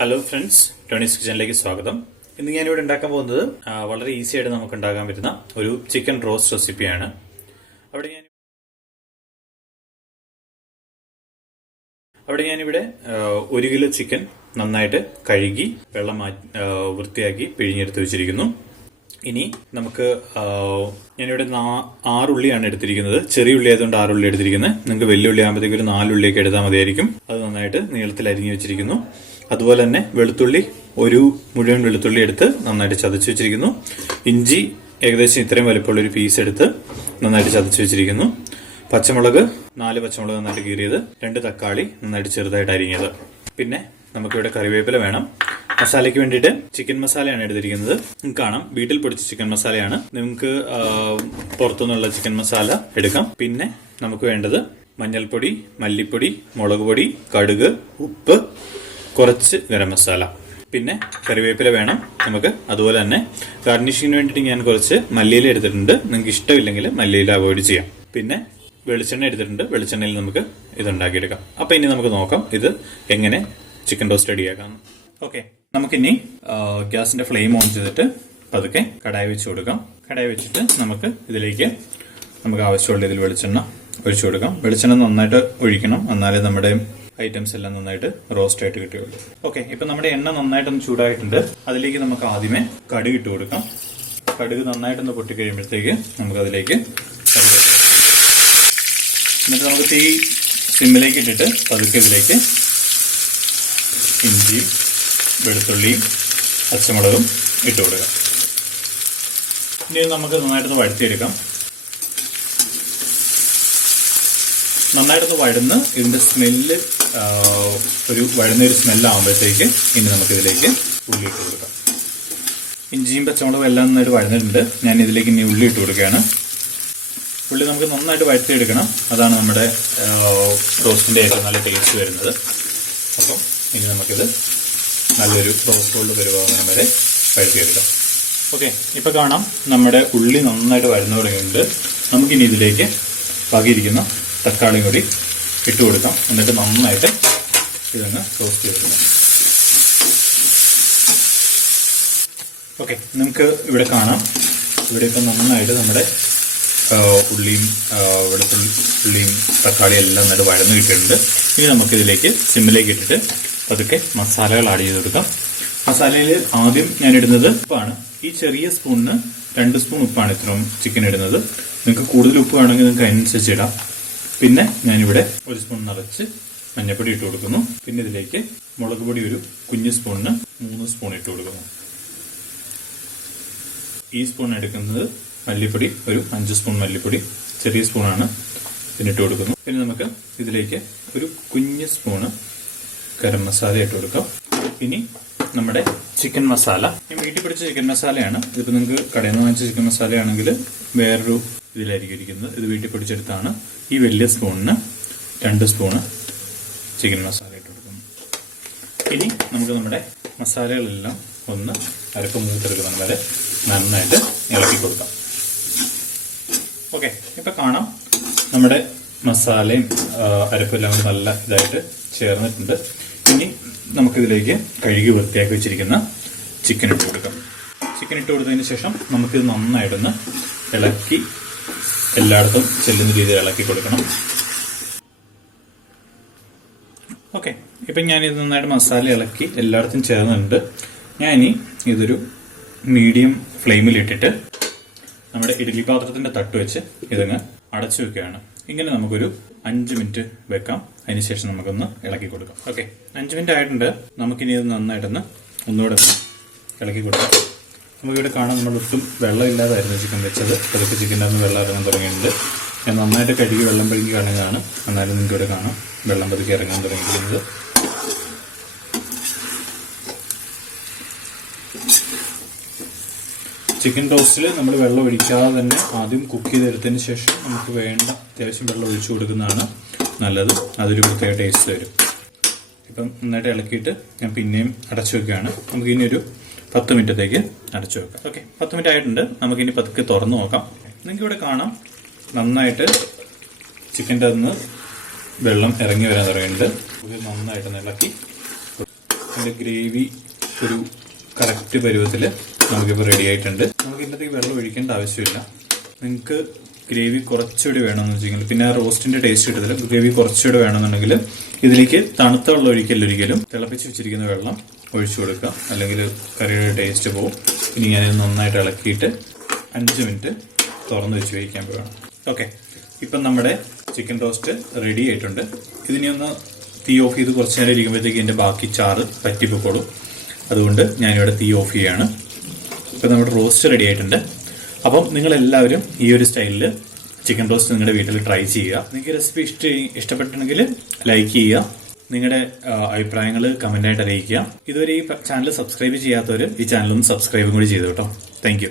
Hello friends, Tony's കിച്ചണിലേക്ക് സ്വാഗതം. ഇന്ന് ഞാനിവിടെ ഉണ്ടാക്കാൻ പോകുന്നത് വളരെ ഈസി ആയിട്ട് നമുക്ക് ഉണ്ടാക്കാൻ പറ്റുന്ന ഒരു ചിക്കൻ റോസ്റ്റ് റെസിപ്പിയാണ്. അവിടെ ഞാനിവിടെ 1 കിലോ ചിക്കൻ നന്നായിട്ട് കഴുകി വെള്ളം വൃത്തിയാക്കി പിഴിഞ്ഞെടുത്ത് വെച്ചിരിക്കുന്നു. ഇനി നമുക്ക് ഞാനിവിടെ 6 ഉള്ളിയാണ് എടുത്തിരിക്കുന്നത്. ചെറിയ ഉള്ളി ആയതുകൊണ്ട് 6 ഉള്ളി എടുത്തിരിക്കുന്നത്. നിങ്ങൾക്ക് വലിയ ഉള്ളി ആകുമ്പോഴത്തേക്ക് ഒരു 4 ഉള്ളിയൊക്കെ എടുത്താൽ മതിയായിരിക്കും. അത് നന്നായിട്ട് നീളത്തിൽ അരിഞ്ഞു വെച്ചിരിക്കുന്നു. അതുപോലെ തന്നെ വെളുത്തുള്ളി, ഒരു മുഴുവൻ വെളുത്തുള്ളി എടുത്ത് നന്നായിട്ട് ചതച്ചു വെച്ചിരിക്കുന്നു. ഇഞ്ചി ഏകദേശം ഇത്രയും വലുപ്പമുള്ള ഒരു പീസ് എടുത്ത് നന്നായിട്ട് ചതച്ചു വെച്ചിരിക്കുന്നു. പച്ചമുളക് 4 പച്ചമുളക് നന്നായിട്ട് കീറിയത്, 2 തക്കാളി നന്നായിട്ട് ചെറുതായിട്ട് അരിഞ്ഞത്. പിന്നെ നമുക്കിവിടെ കറിവേപ്പില വേണം. മസാലയ്ക്ക് വേണ്ടിയിട്ട് ചിക്കൻ മസാലയാണ് എടുത്തിരിക്കുന്നത്. നിങ്ങൾക്ക് കാണാം, വീട്ടിൽ പൊടിച്ച ചിക്കൻ മസാലയാണ്. നിങ്ങൾക്ക് പുറത്തുനിന്നുള്ള ചിക്കൻ മസാല എടുക്കാം. പിന്നെ നമുക്ക് വേണ്ടത് മഞ്ഞൾപ്പൊടി, മല്ലിപ്പൊടി, മുളക് പൊടി, കടുക്, ഉപ്പ്, കുറച്ച് ഗരം മസാല, പിന്നെ കറിവേപ്പില വേണം നമുക്ക്. അതുപോലെ തന്നെ ഗാർണിഷിങ്ങിന് വേണ്ടിയിട്ട് ഞാൻ കുറച്ച് മല്ലിയില എടുത്തിട്ടുണ്ട്. നിങ്ങൾക്ക് ഇഷ്ടമില്ലെങ്കിൽ മല്ലിയില അവോയ്ഡ് ചെയ്യാം. പിന്നെ വെളിച്ചെണ്ണ എടുത്തിട്ടുണ്ട്. വെളിച്ചെണ്ണയിൽ നമുക്ക് ഇത് ഉണ്ടാക്കിയെടുക്കാം. അപ്പൊ ഇനി നമുക്ക് നോക്കാം ഇത് എങ്ങനെ ചിക്കൻ റോസ്റ്റ് റെഡിയാക്കാം. ഓക്കെ, നമുക്കിനി ഗ്യാസിന്റെ ഫ്ലെയിം ഓൺ ചെയ്തിട്ട് പതുക്കെ കടായി വെച്ച് കൊടുക്കാം. കടായി വെച്ചിട്ട് ഇതിലേക്ക് നമുക്ക് ആവശ്യമുള്ള ഇതിൽ വെളിച്ചെണ്ണ ഒഴിച്ചു കൊടുക്കാം. വെളിച്ചെണ്ണ നന്നായിട്ട് ഒഴിക്കണം, എന്നാലേ നമ്മുടെ ഐറ്റംസ് എല്ലാം നന്നായിട്ട് റോസ്റ്റ് ആയിട്ട് കിട്ടുകയുള്ളൂ. ഓക്കെ, ഇപ്പൊ നമ്മുടെ എണ്ണ നന്നായിട്ടൊന്ന് ചൂടായിട്ടുണ്ട്. അതിലേക്ക് നമുക്ക് ആദ്യമേ കടുക് ഇട്ട് കൊടുക്കാം. കടുക് നന്നായിട്ടൊന്ന് പൊട്ടിക്കഴിയുമ്പോഴത്തേക്ക് നമുക്ക് അതിലേക്ക് എന്നിട്ട് നമുക്ക് തീ സിമ്മിലേക്ക് ഇട്ടിട്ട് പതുക്കെ ഇതിലേക്ക് ഇഞ്ചിയും വെളുത്തുള്ളിയും പച്ചമുളകും ഇട്ട് കൊടുക്കാം. ഇനി നമുക്ക് നന്നായിട്ടൊന്ന് വഴറ്റിയെടുക്കാം. നന്നായിട്ടൊന്ന് വഴന്ന് ഇതിന്റെ സ്മെല്ല് ഒരു സ്മെല്ലാകുമ്പോഴത്തേക്ക് ഇനി നമുക്കിതിലേക്ക് ഉള്ളി ഇട്ട് കൊടുക്കാം. ഇഞ്ചിയും പച്ചമുളകും എല്ലാം നന്നായിട്ട് വഴന്നിട്ടുണ്ട്. ഞാൻ ഇതിലേക്ക് ഇനി ഉള്ളി ഇട്ട് കൊടുക്കുകയാണ്. ഉള്ളി നമുക്ക് നന്നായിട്ട് വഴറ്റിയെടുക്കണം. അതാണ് നമ്മുടെ റോസ്റ്റിന്റെ ഏറ്റവും നല്ല ടേസ്റ്റ് വരുന്നത്. അപ്പം ഇനി നമുക്കിത് നല്ലൊരു റോസ്റ്റ് ഗോൾഡ് പരുവാകുന്ന വരെ വഴറ്റിയെടുക്കാം. ഓക്കെ, ഇപ്പൊ കാണാം നമ്മുടെ ഉള്ളി നന്നായിട്ട് വഴന്നു തുടങ്ങിയിട്ടുണ്ട്. നമുക്കിനി ഇതിലേക്ക് പാകിയിരിക്കുന്ന തക്കാളിയും കൂടി ഇട്ട് കൊടുക്കാം. എന്നിട്ട് നന്നായിട്ട് ഇതൊന്ന് റോസ്റ്റ് ചെയ്തെടുക്കാം. ഓക്കെ, നമുക്ക് ഇവിടെ കാണാം, ഇവിടെ ഇപ്പം നന്നായിട്ട് നമ്മുടെ ഉള്ളിയും വെളുത്തുള്ളിയും തക്കാളിയും എല്ലാം നന്നായിട്ട് വഴന്നു കിട്ടിയിട്ടുണ്ട്. ഇനി നമുക്കിതിലേക്ക് സിമ്മിലേക്ക് ഇട്ടിട്ട് പതുക്കെ മസാലകൾ ആഡ് ചെയ്ത് കൊടുക്കാം. മസാലയിൽ ആദ്യം ഞാൻ ഇടുന്നത് ഉപ്പാണ്. ഈ ചെറിയ സ്പൂണിന് 2 സ്പൂൺ ഉപ്പാണ് ഇത്രയും ചിക്കൻ ഇടുന്നത്. നിങ്ങൾക്ക് കൂടുതൽ ഉപ്പ് വേണമെങ്കിൽ നിങ്ങൾക്ക് അതിനനുസരിച്ച് ഇടാം. പിന്നെ ഞാനിവിടെ 1 സ്പൂൺ നിറച്ച് മഞ്ഞൾപ്പൊടി ഇട്ട് കൊടുക്കുന്നു. പിന്നെ ഇതിലേക്ക് മുളക് പൊടി ഒരു കുഞ്ഞു സ്പൂണിന് 3 സ്പൂൺ ഇട്ട് കൊടുക്കുന്നു. ഈ സ്പൂൺ എടുക്കുന്നത് മല്ലിപ്പൊടി ഒരു 5 സ്പൂൺ മല്ലിപ്പൊടി, ചെറിയ സ്പൂണാണ്, ഇതിനിട്ട് കൊടുക്കുന്നു. പിന്നെ നമുക്ക് ഇതിലേക്ക് ഒരു കുഞ്ഞു സ്പൂണ് ഗരം മസാല ഇട്ട് കൊടുക്കാം. ഇനി നമ്മുടെ ചിക്കൻ മസാല, ഈ വീട്ടിൽ പിടിച്ച ചിക്കൻ മസാലയാണ്. ഇതിപ്പോൾ നിങ്ങൾക്ക് കടയിൽ നിന്ന് വാങ്ങിച്ച ചിക്കൻ മസാലയാണെങ്കിൽ വേറൊരു ഇതിലായിരിക്കും ഇരിക്കുന്നത്. ഇത് വീട്ടിൽ പൊടിച്ചെടുത്താണ്. ഈ വലിയ സ്പൂണിന് 2 സ്പൂണ് ചിക്കൻ മസാല ഇട്ട് കൊടുക്കുന്നു. ഇനി നമുക്ക് നമ്മുടെ മസാലകളെല്ലാം ഒന്ന് അരപ്പ് മൂത്തെടുക്കുന്ന വരെ നന്നായിട്ട് ഇളക്കി കൊടുക്കാം. ഓക്കെ, ഇപ്പൊ കാണാം നമ്മുടെ മസാലയും അരപ്പെല്ലാം നല്ല ഇതായിട്ട് ചേർന്നിട്ടുണ്ട്. ഇനി നമുക്കിതിലേക്ക് കഴുകി വൃത്തിയാക്കി വെച്ചിരിക്കുന്ന ചിക്കൻ ഇട്ട് കൊടുക്കാം. ചിക്കൻ ഇട്ട് കൊടുത്തതിന് ശേഷം നമുക്കിത് നന്നായിട്ടൊന്ന് ഇളക്കി എല്ലായിടത്തും ചെല്ലുന്ന രീതിയിൽ ഇളക്കി കൊടുക്കണം. ഓക്കെ, ഇപ്പം ഞാനിത് നന്നായിട്ട് മസാല ഇളക്കി എല്ലായിടത്തും ചേർന്നിട്ടുണ്ട്. ഞാനിനി ഇതൊരു മീഡിയം ഫ്ലെയിമിലിട്ടിട്ട് നമ്മുടെ ഇഡ്ഡലി പാത്രത്തിന്റെ തട്ട് വെച്ച് ഇതങ്ങ് അടച്ചു വെക്കുകയാണ്. ഇങ്ങനെ നമുക്കൊരു 5 മിനിറ്റ് വെക്കാം. അതിനുശേഷം നമുക്കൊന്ന് ഇളക്കി കൊടുക്കാം. ഓക്കെ, 5 മിനിറ്റ് ആയിട്ടുണ്ട്. നമുക്കിനി ഇത് നന്നായിട്ടൊന്ന് ഒന്നുകൂടെ ഇളക്കി കൊടുക്കാം. നമുക്കിവിടെ കാണാം, നമ്മൾ ഒട്ടും വെള്ളമില്ലാതായിരുന്നു ചിക്കൻ വെച്ചത്. അതൊക്കെ ചിക്കൻ്റെ അന്ന് വെള്ളം ഇറങ്ങാൻ തുടങ്ങിയിട്ടുണ്ട്. ഞാൻ നന്നായിട്ട് കഴുകി വെള്ളം പിഴുകി കളഞ്ഞതാണ്. എന്നാലും നിങ്ങൾക്ക് ഇവിടെ കാണാം വെള്ളം പതുക്കെ ഇറങ്ങാൻ തുടങ്ങിയിരിക്കുന്നത്. ചിക്കൻ റോസ്റ്റിൽ നമ്മൾ വെള്ളം ഒഴിക്കാതെ തന്നെ ആദ്യം കുക്ക് ചെയ്തെടുത്തതിന് ശേഷം നമുക്ക് വേണ്ട അത്യാവശ്യം വെള്ളം ഒഴിച്ചു കൊടുക്കുന്നതാണ് നല്ലത്. അതൊരു പ്രത്യേക ടേസ്റ്റ് വരും. ഇപ്പം നന്നായിട്ട് ഇളക്കിയിട്ട് ഞാൻ പിന്നെയും അടച്ചു വെക്കുകയാണ്. നമുക്കിനി ഒരു 10 മിനിറ്റത്തേക്ക് അടച്ചു വെക്കാം. ഓക്കെ, 10 മിനിറ്റ് ആയിട്ടുണ്ട്. നമുക്കിനി പതുക്കെ തുറന്നു നോക്കാം. നിങ്ങൾക്ക് ഇവിടെ കാണാം നന്നായിട്ട് ചിക്കൻ്റെ അന്ന് വെള്ളം ഇറങ്ങി വരാൻ തുടങ്ങിയിട്ടുണ്ട്. നന്നായിട്ട് ഇളക്കി അതിന്റെ ഗ്രേവി ഒരു കറക്റ്റ് പരുവത്തിൽ നമുക്കിപ്പോൾ റെഡി ആയിട്ടുണ്ട്. നമുക്ക് ഇതിനകത്തേക്ക് വെള്ളം ഒഴിക്കേണ്ട ആവശ്യമില്ല. നിങ്ങൾക്ക് ഗ്രേവി കുറച്ചുകൂടി വേണമെന്ന് വെച്ചെങ്കിൽ പിന്നെ റോസ്റ്റിന്റെ ടേസ്റ്റ് കിട്ടത്തില്ല. ഗ്രേവി കുറച്ചുകൂടി വേണമെന്നുണ്ടെങ്കിൽ ഇതിലേക്ക് തണുത്ത വെള്ളം ഒരിക്കലും തിളപ്പിച്ച് വെച്ചിരിക്കുന്ന വെള്ളം ഒഴിച്ചു കൊടുക്കുക, അല്ലെങ്കിൽ കറിയുടെ ടേസ്റ്റ് പോകും. ഇനി ഞാൻ നന്നായിട്ട് ഇളക്കിയിട്ട് 5 മിനിറ്റ് തുറന്ന് വെച്ച് വേവിക്കാൻ പോവുകയാണ്. ഓക്കെ, ഇപ്പം നമ്മുടെ ചിക്കൻ റോസ്റ്റ് റെഡി ആയിട്ടുണ്ട്. ഇതിനെ ഒന്ന് തീ ഓഫ് ചെയ്ത് കുറച്ച് നേരം ഇരിക്കുമ്പോഴത്തേക്ക് ഇതിന്റെ ബാക്കി ചാറ് പറ്റിപ്പോളും. അതുകൊണ്ട് ഞാനിവിടെ തീ ഓഫ് ചെയ്യാണ്. ഇപ്പം നമ്മുടെ റോസ്റ്റ് റെഡി ആയിട്ടുണ്ട്. അപ്പം നിങ്ങളെല്ലാവരും ഈ ഒരു സ്റ്റൈലിൽ ചിക്കൻ റോസ്റ്റ് നിങ്ങളുടെ വീട്ടിൽ ട്രൈ ചെയ്യുക. നിങ്ങൾക്ക് റെസിപ്പി ഇഷ്ടപ്പെട്ടിട്ടുണ്ടെങ്കിൽ ലൈക്ക് ചെയ്യുക. നിങ്ങളുടെ അഭിപ്രായങ്ങൾ കമന്റായിട്ട് അറിയിക്കുക. ഇതുവരെ ഈ ചാനൽ സബ്സ്ക്രൈബ് ചെയ്യാത്തവർ ഈ ചാനൽ ഒന്ന് സബ്സ്ക്രൈബും കൂടി ചെയ്തു കേട്ടോ. താങ്ക്